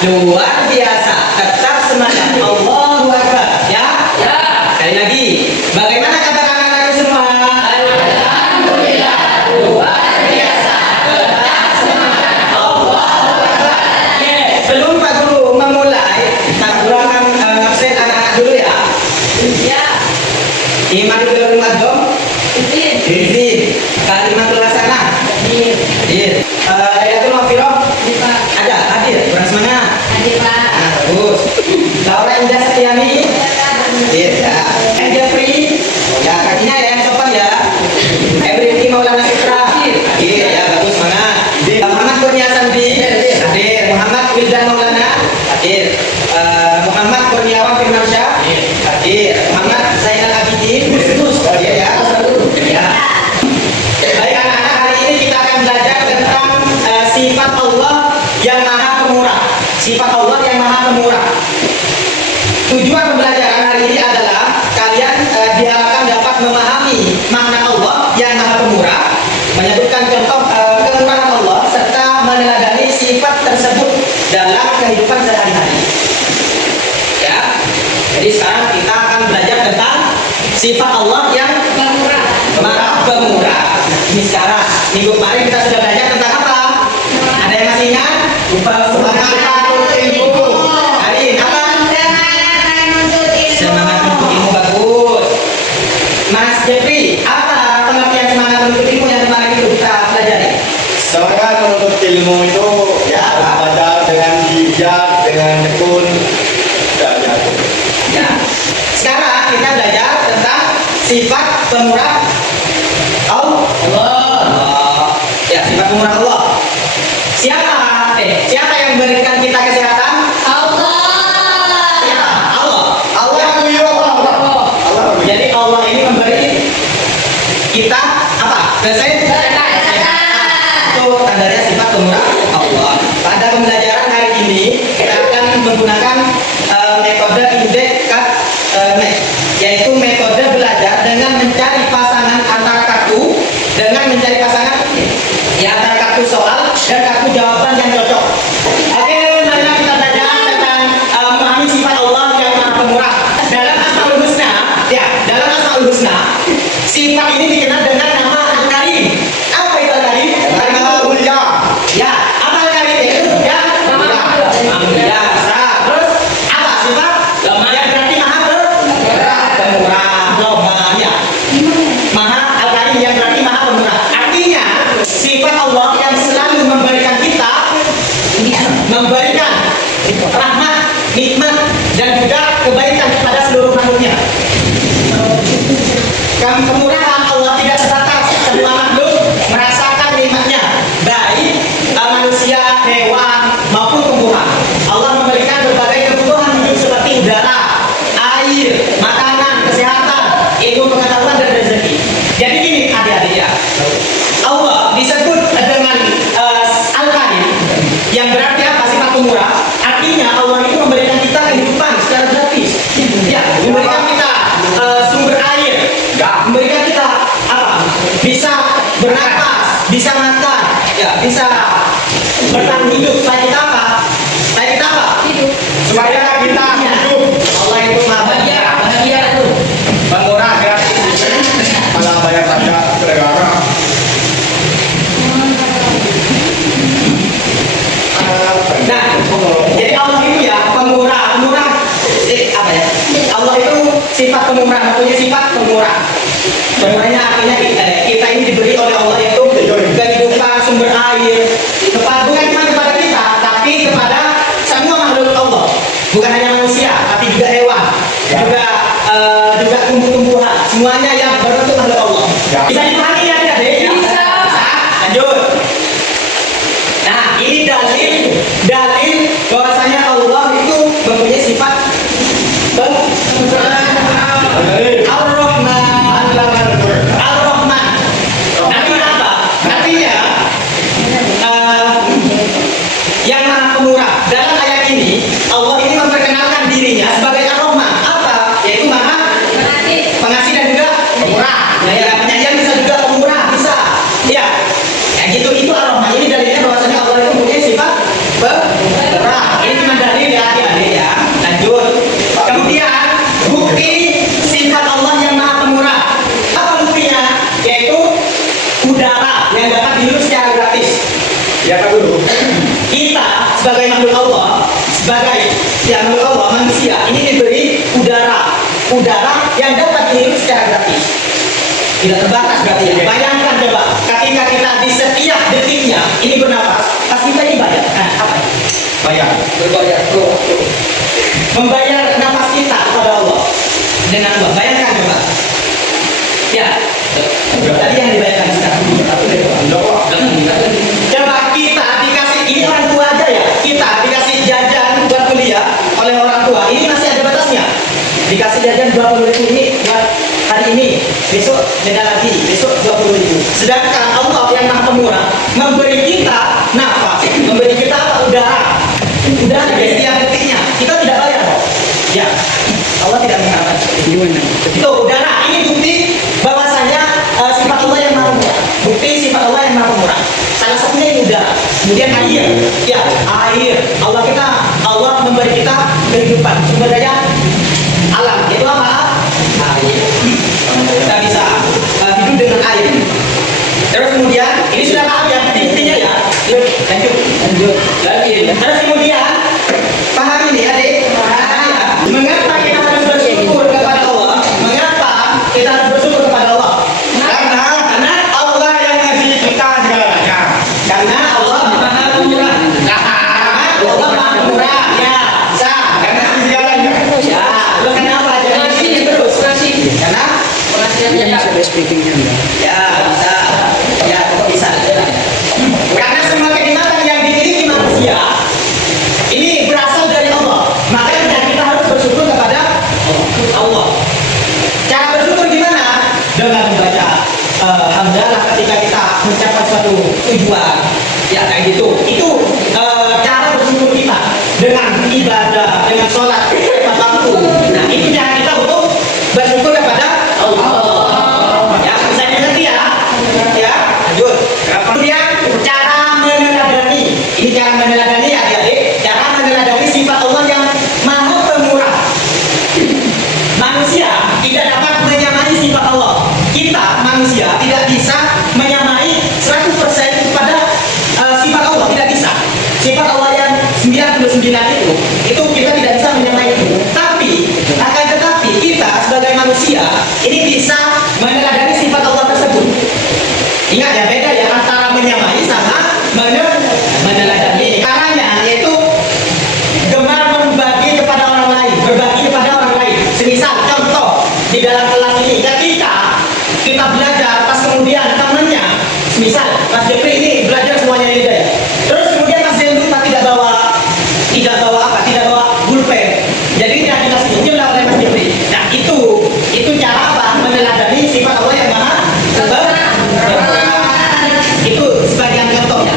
luar biasa, tetap semangat. Allahu Akbar. Ya? Ya. Sekali lagi. Bagaimana kabar anak-anak semua? Alhamdulillah, luar biasa, tetap semangat. Allahu Akbar. Yes. Sebelum Pak Guru memulai, Pak Guru akan absen anak-anak dulu ya. Ya. Iman dulu madom. Izin. Kalimatul hasanah. Hadir. Layatul maghfirah. Ada, hadir. Kurang semangat. Nah, bagus. Laura Indah Setiani. Hadir ya. Jeffrey. Ya, kakinya ya yang sopan ya. Ebriti Maulana Fitra. Hadir ya, bagus semangat. Muhammad Kurnia Sandi. Hadir. Muhammad Wildan Maulana. Hadir. Muhammad Kurniawan Firmansyah. Hadir. Muhammad Zainal Abidin. Hadir ya. Ya. Baik anak-anak, hari ini kita akan belajar tentang sifat Allah yang maha pemurah. Sifat Allah yang maha pemurah. Tujuan pembelajaran hari ini adalah kalian diharapkan dapat memahami makna Allah yang maha pemurah, menyebutkan contoh kemurahan Allah serta meneladani sifat tersebut dalam kehidupan sehari-hari. Ya. Jadi sekarang kita akan belajar tentang sifat Allah yang maha pemurah. Ini sekarang, minggu kemarin kita sudah belajar tentang apa? Ada yang masih ingat? Semangat untuk ilmu. Hari ini apa? Semangat untuk ilmu, bagus. Mas Jeffrey, apa pengertian semangat untuk ilmu yang kemarin itu kita pelajari? Semangat menuntut ilmu itu ya belajar dengan bijak, dengan tekun, dan jatuh. Ya. Sekarang kita belajar tentang sifat pemurah Allah. Ya, sifat pemurah Allah. Siapa yang berikan kita kesehatan? Allah. Siapa? Allah. Allah. Allah. Jadi Allah ini memberi kita apa? Kesehatan. Itu tandanya sifat pemurah Allah. Pada pembelajaran hari ini kita akan menggunakan metode indeks yaitu metode belajar dengan mencari pasangan antara kartu ya antara kartu soal dan kartu jawaban yang cocok. Oke, mari kita belajar tentang memahami sifat Allah yang maha pemurah. Dalam Asmaul Husna, ya, dalam Asmaul Husna, sifat ini dikenal dengan nama Al-Karim. Apa itu Al-Karim? Alhamdulillah. Ya, apa Al-Karim itu? Ya, Alhamdulillah. Terus apa sifat? Yang berarti maha pemurah. Loba, ya. Maha Al-Karim yang berarti maha pemurah. Artinya sifat Allah yang selalu memberikan rahmat, nikmat dan juga kebaikan kepada seluruh makhluknya. Kemurahan Allah tidak terbatas, semua makhluk merasakan nikmatnya, baik manusia, hewan maupun tumbuhan. Allah memberikan berbagai kebutuhan hidup seperti udara, air, makanan, kesehatan, ilmu pengetahuan dan rezeki. Jadi gini adik-adik ya, Allah disebut dengan Al-Karim yang berarti apa? Sifat pemurah. Artinya Allah itu memberikan kita kehidupan secara gratis. Ya, memberikan kita sumber air, ya, memberikan kita apa? Bisa bernapas, bisa makan, ya, bisa bertahan hidup. Supaya kita apa? Hidup. Supaya kita hidup. Allah itu maha bahagia itu. Pemurah gratis. Malah bayar pajak ke negara. Nah, jadi Allah itu ya pemurah. Apa ya? Allah itu sifat pemurah, mempunyai sifat pemurah. Pemurahnya artinya kita ini diberi oleh Allah itu kehidupan, sumber air, bukan cuma kepada kita, tapi kepada semua makhluk Allah. Bukan hanya manusia, tapi juga hewan, juga tumbuh-tumbuhan, semuanya yang berbentuk makhluk Allah. Ya. Bisa dipahami ya, adik-adik? Bisa. Lanjut. Nah, ini dalil bahwasanya Allah itu mempunyai sifat Ar-Rahman. Ar-Rahman. Artinya apa? Artinya yang maha pemurah. Dalam ayat ini Allah ini memperkenalkan dirinya sebagai Ar-Rahman. Apa? Yaitu maha pengasih dan juga pemurah. Nah, ya, penyayang bisa juga pemurah, bisa. Ya. Kayak gitu, itu Ar-Rahman. Ini dalilnya bahwasanya Allah itu mempunyai sifat pemurah. Ini cuma Allah sebagai makhluk Allah manusia ini diberi udara yang dapat dihirup secara gratis. Tidak terbatas berarti ya. Bayangkan coba, ketika kita di setiap detiknya ini bernapas, pasti kita dibayar. Nah, apa? Bayar. Berbayar. Membayar nafas kita kepada Allah dengan Allah. Bayangkan coba. Ya. Tadi yang dibayarkan sekarang. Coba kita dikasih, ini orang tua aja ya. Kita dikasih jajan buat kuliah oleh orang tua. Ini masih ada batasnya. Dikasih jajan 20.000 ini buat hari ini, besok beda lagi, besok 20.000. Sedangkan Allah yang Maha Pemurah memberi kita nafas, memberi kita apa? Udara di setiap detiknya. Kita tidak bayar kok. Ya, Allah tidak mengharapkan. Itu udara. Ini bukti bahwasanya sifat Allah yang Maha Pemurah. Bukti sifat Allah yang Maha Pemurah. Salah satunya ini udara. Kemudian air. Ya, air. Allah memberi kita kehidupan, sumber daya alam. Itu apa? Air. Kita bisa hidup dengan air. Terus kemudian ini sudah paham ya intinya ya. Lanjut. Terus kemudian paham ini adik. Mengapa kita harus bersyukur kepada Allah? Mengapa kita harus bersyukur kepada Allah? Karena Allah yang ngasih kita segalanya. Karena Allah Maha Pemurah. Allah Maha Pemurah. Ya, bisa. Karena segalanya. Ya, lo kenapa? Jangan sini terus. Karena speakingnya ya bisa, ya kok bisa aja lah. Karena semua kenikmatan yang dimiliki manusia ini berasal dari Allah. Makanya kita harus bersyukur kepada Allah. Cara bersyukur gimana? Dengan membaca hamdalah ketika kita mencapai suatu tujuan. Ya kayak gitu. Itu cara bersyukur kita dengan ibadah, dengan sholat tepat waktu. Nah itu cara kita untuk bersyukur kepada Allah. Ya, bisa dimengerti ya? Ya, lanjut. Kemudian cara meneladani. Ini cara meneladani ya adik-adik. Cara meneladani sifat Allah yang Maha Pemurah. Manusia tidak dapat menyamai sifat Allah. Kita manusia tidak bisa menyamai 100% kepada sifat Allah, tidak bisa. Sifat Allah yang 99 itu kita tidak bisa menyamai itu. Tapi akan tetapi kita sebagai manusia ini bisa meneladani sifat Allah tersebut. Ingat ya, beda ya antara menyamai sama meneladani. Caranya yaitu gemar membagi kepada orang lain, berbagi kepada orang lain. Semisal contoh di dalam kelas ini ketika kita belajar, pas kemudian temannya, misal Mas Jepri ini belajar semuanya ini ya. Terus kemudian Mas Jepri tidak bawa pulpen. Jadi tidak dikasih pinjam oleh Mas Jepri. Nah itu cara apa? Meneladani sifat Allah yang Maha Pemurah. Itu sebagian contohnya.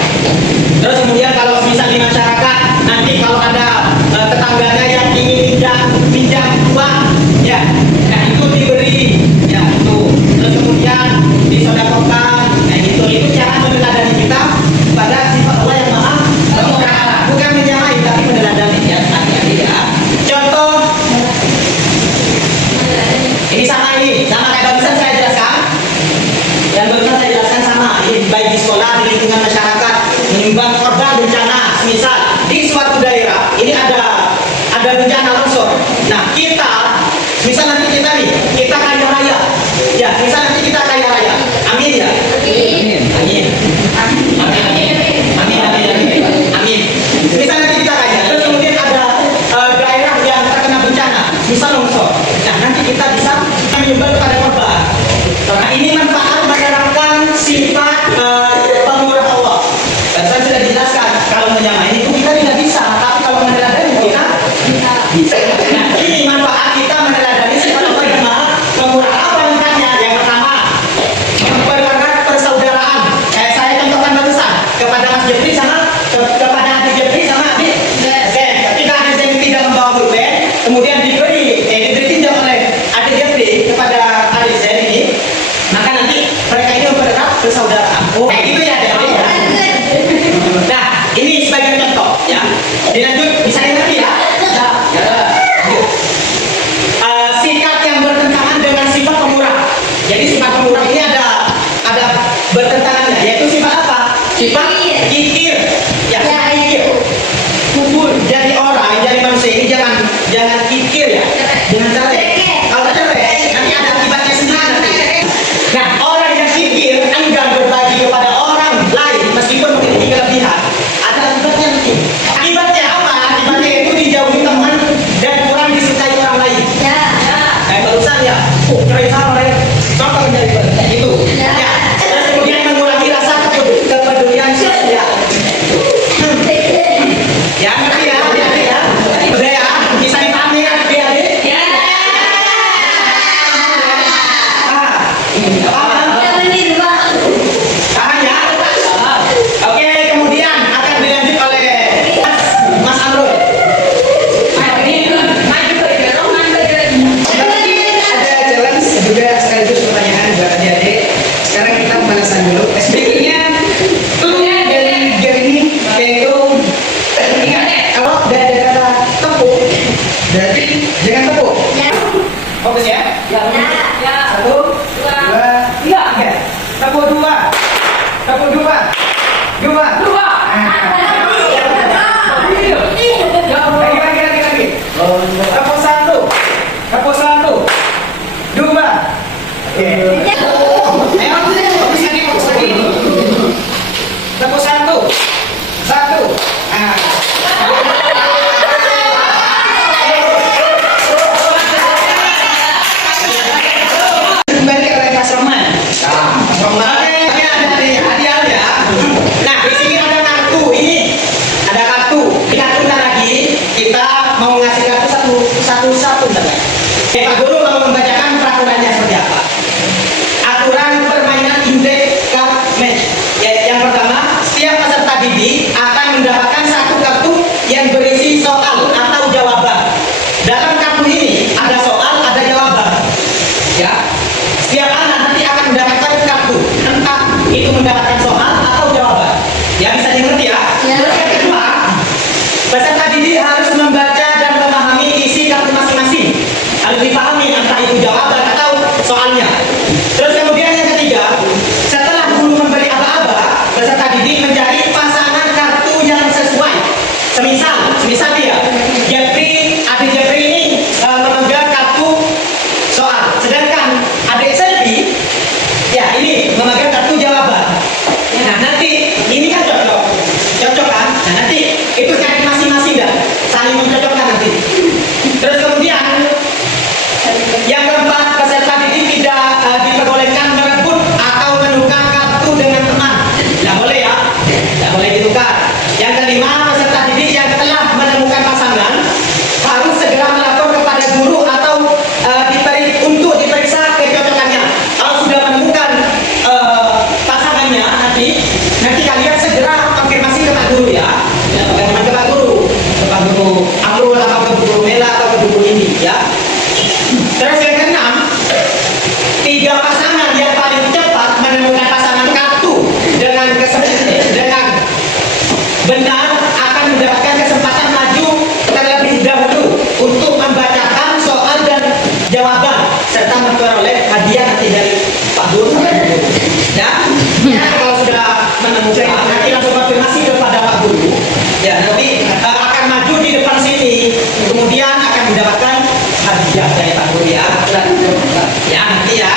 Terus kemudian kalau misal di masyarakat nanti kalau ada tetangganya yang ingin pinjam uang, ya, nah itu diberi, ya itu. Terus kemudian disodakokan, nah itu cara meneladani kita pada sifat Allah yang Maha Pemurah. Bukan menyamai tapi meneladani ya, hati-hati ya. Contoh ini sama kayak barusan saya jelaskan. Yang barusan saya jelaskan sama, ini baik di sekolah, di lingkungan masyarakat, menyumbang korban bencana. Misal di suatu daerah ini ada bencana longsor. Nah kita, misal nanti kita kaya raya, ya misal nanti kita kaya raya. Amin ya. Amin. Misal nanti kita kaya, terus kemudian ada daerah yang terkena bencana, misal longsor. Nah nanti kita bisa menyumbang kepada korban. Nah ini manfaat menerapkan sifat pemurah Allah. Dan saya sudah dijelaskan kalau menyamai itu kita tidak bisa, tapi kalau meneladani kita bisa. Nah ini jadi orang, jadi manusia ini jangan pikir ya dengan cara kalau cerai nanti ada akibatnya sendiri. Nah, orang yang pikir enggan berbagi kepada orang lain meskipun memiliki kelebihan ada akibatnya nanti. Akibatnya apa? Akibatnya itu dijauhi teman dan kurang disukai orang lain. Kayak barusan ya, cerai sama ya, contoh dari itu. Ya, terus kemudian mengurangi rasa kepedulian sosial. Ya, ngerti ya, ngerti ya. Udah ya, bisa dipahami kan, adik-adik? Paham ya? Oke, kemudian akan dilanjut oleh Mas Amrul. Ada challenge juga sekaligus pertanyaan buat adik-adik. Sekarang kita pemanasan dulu. SBQ-nya dari ini yaitu ingat kalau udah ada kata tepuk, berarti jangan tepuk. Fokus ya. Satu, dua, tiga. Tepuk dua. Tepuk dua. Dua. Lagi. Tepuk satu. Tepuk satu. Dua. Oke. Ayo, fokus lagi. Tepuk satu. Satu. Kembali oleh Mas Roman. Oke, ada hadiah ya. Nah, di sini ada kartu ini. Ada kartu. Di kartu bentar lagi kita mau ngasih kartu satu-satu bentar lagi. Pak Guru mau membacakan peraturannya seperti apa. Aturan permainan indeks card match. Yang pertama, setiap peserta didik akan mendapatkan satu kartu yang berisi soal atau jawaban. Dalam kartu ini ada soal, ada jawaban. Ya, setiap anak nanti akan mendapatkan kartu, entah itu mendapatkan soal atau jawaban. Ya, bisa dimengerti ya. Terus yang kedua, peserta didik harus membaca dan memahami isi kartu masing-masing. Harus dipahami entah itu jawaban atau soalnya. Terus kemudian yang ketiga, setelah guru memberi aba-aba, peserta didik mencari pasangan kartu yang sesuai. Semisal dia, adik Jeffrey ini memegang kartu soal, sedangkan adik Selvi, ya ini memegang kartu jawaban. Nah nanti ini kan cocok kan? Nah nanti itu cari masing-masing dan saling mencocokkan nanti. Terus kemudian yang keempat, peserta didik tidak diperbolehkan merebut atau menukar kartu dengan teman. Tidak boleh ya, tidak boleh ditukar. Yang kelima, peserta didik yang telah menemukan pasangan harus segera melapor kepada guru atau untuk diperiksa kecocokannya. Kalau sudah menemukan pasangannya nanti kalian segera konfirmasi ke Pak Guru ya. Ke Pak Guru Amrul atau ke Guru Mela atau ke Guru ini ya. Terus yang keenam, 3 pasangan yang paling cepat menemukan pasangan kartu dengan benar akan mendapatkan kesempatan maju terlebih dahulu untuk membacakan soal dan jawaban serta memperoleh hadiah nanti dari Pak Guru. Ya, kalau sudah menemukan nanti langsung konfirmasi kepada Pak Guru. Ya, nanti akan maju di depan sini, kemudian akan mendapatkan hadiah dari Pak Guru ya. Ya nanti ya.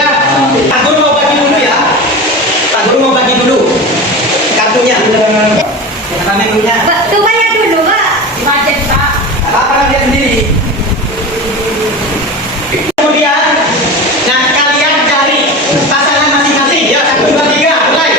Nah, Pak Guru mau bagi dulu ya. Pak Guru mau bagi dulu kartunya. Apa menunya? Tuh banyak dulu, Pak. Apa dia sendiri? Kemudian, nah kalian cari pasangan masing-masing ya. 1, 2, 3, mulai.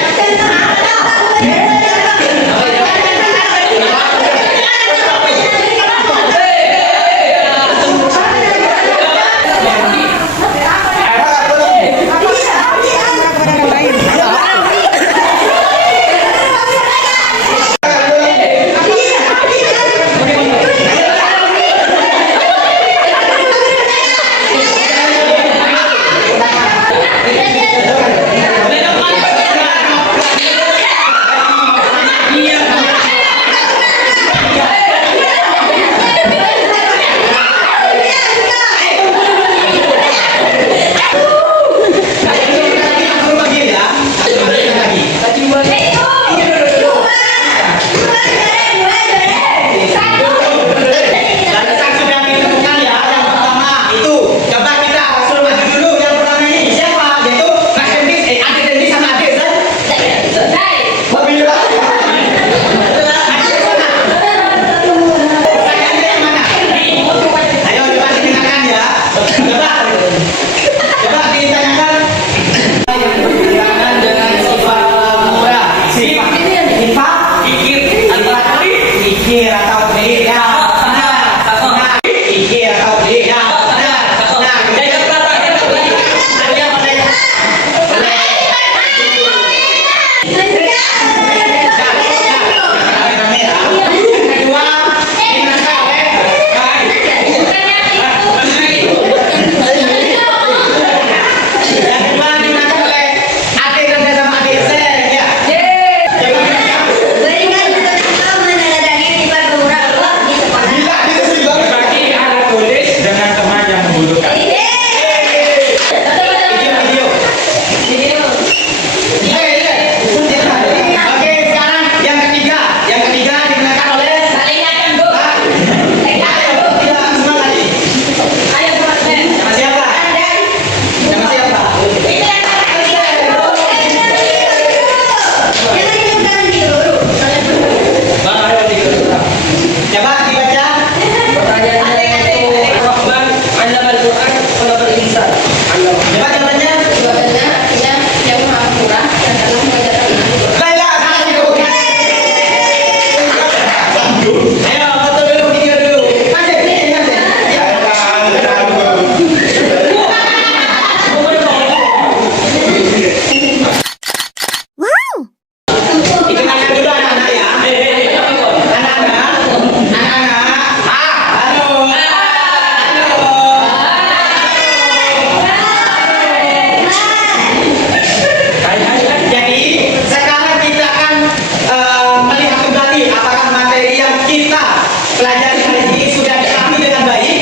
mempelajari hari ini sudah dilatih dengan baik?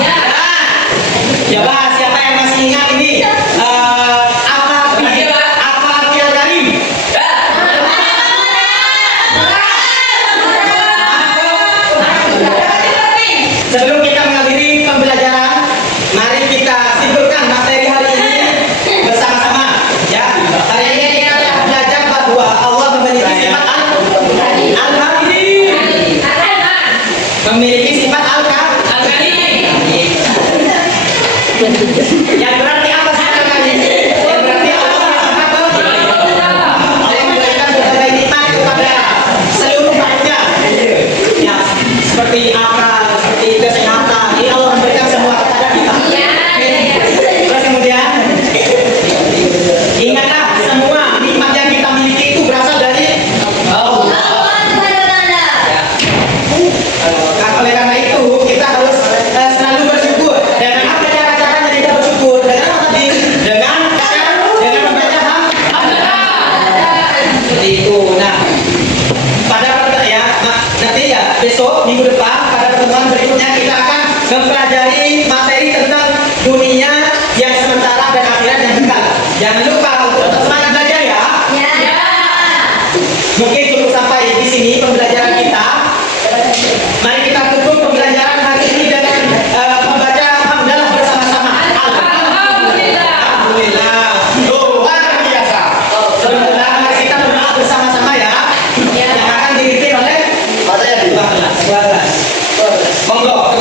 Ya. Coba siapa yang masih ingat ini? Apa arti Al-Karim? Sebelum kita mengakhiri pembelajaran, mari kita simpulkan materi hari ini bersama-sama. Ya, hari ini kita akan belajar bahwa Allah memiliki sifat Al-Karim. Memiliki sifat Al-Karim. Yang berarti apa sih Al-Karim? Yang berarti Allah memberikan berbagai nikmat kepada seluruh makhluknya. Ya, seperti akal, seperti kesehatan, ini Allah memberikan semua kepada kita. Terus kemudian, ingatlah semua nikmat yang kita miliki itu berasal dari Allah. Oleh karena itu kita harus selalu bersyukur. Dengan apa cara-caranya kita bersyukur? Dengan apa tadi? Dengan membaca hamdalah. Seperti itu. Nah, nanti ya besok minggu depan pada pertemuan berikutnya kita akan mempelajari materi tentang dunia yang sementara dan akhirat yang kekal. Jangan lupa untuk tetap semangat belajar ya. Mungkin cukup sampai di sini pembelajaran kita. Mari kita tutup pembelajaran hari ini dengan membaca hamdalah bersama-sama. Alhamdulillah. Luar biasa. Sebentar mari kita berdoa bersama-sama ya. Yang akan dipimpin oleh Mata ya, Tuhan. Monggo.